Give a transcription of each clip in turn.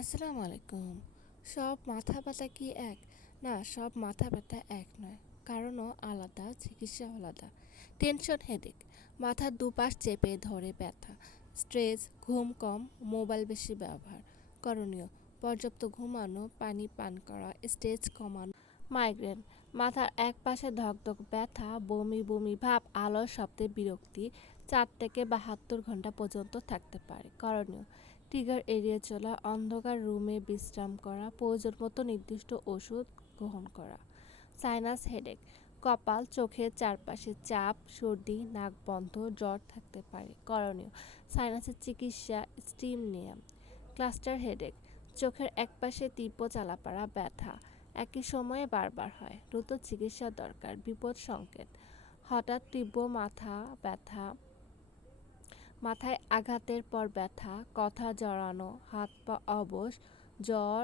আসসালামু আলাইকুম। সব মাথা ব্যথা কি এক? না, সব মাথা ব্যথা এক নয়। কারণও আলাদা, চিকিৎসা আলাদা। টেনশন হেডেক, মাথার দুপাশ চেপে ধরে ব্যথা। স্ট্রেস, ঘুম কম, মোবাইল বেশি ব্যবহার। করণীয়: পর্যাপ্ত ঘুমানো, পানি পান করা, স্ট্রেস কমানো। মাইগ্রেন, মাথার এক পাশে ধকধক ব্যথা, বমি বমি ভাব, আলোর শব্দে বিরক্তি, 4 থেকে 72 ঘন্টা পর্যন্ত থাকতে পারে। করণীয়: ট্রিগার এড়িয়ে চলা, অন্ধকার রুমে বিশ্রাম করা, প্রয়োজন মতো নির্দিষ্ট ওষুধ গ্রহণ করা। সাইনাস হেডেক, কপাল, চোখের চারপাশে চাপ, সর্দি, নাক বন্ধ, জ্বর থাকতে পারে। করণীয়: সাইনাসের চিকিৎসা, স্টিম নেওয়া। ক্লাস্টার হেডেক, চোখের একপাশে তীব্র জ্বালাপড়া, ব্যথা একই সময়ে বারবার হয়, দ্রুত চিকিৎসা দরকার। বিপদ সংকেত: হঠাৎ তীব্র মাথা ব্যথা, মাথায় আঘাতের পর ব্যথা, কথা জড়ানো, হাত পা অবশ, জ্বর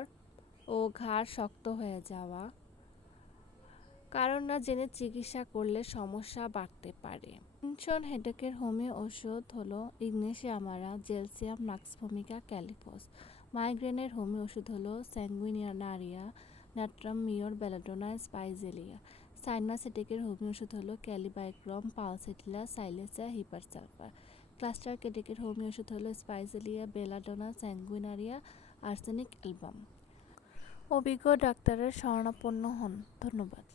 ও ঘাড় শক্ত হয়ে যাওয়া। কারণ না জেনে চিকিৎসা করলে সমস্যা বাড়তে পারে। টেনশন হেডেকের হোমিও ওষুধ হলো ইগনেশিয়া আমারা, জেলসিয়াম, নাক্স ভূমিকা, ক্যালিপস। মাইগ্রেনের হোমিও ওষুধ হলো sanguinaria, natrum, mur, belladonna, spigelia. Sinus হেডেকের হোমিও ওষুধ হলো kali bichrom, pulsatilla, silicea, hepar sulphur. Cluster হেডেকের হোমিও ওষুধ হলো spigelia, belladonna, sanguinaria, arsenic album. অভিজ্ঞ ডাক্তারের শরণাপন্ন হন। ধন্যবাদ।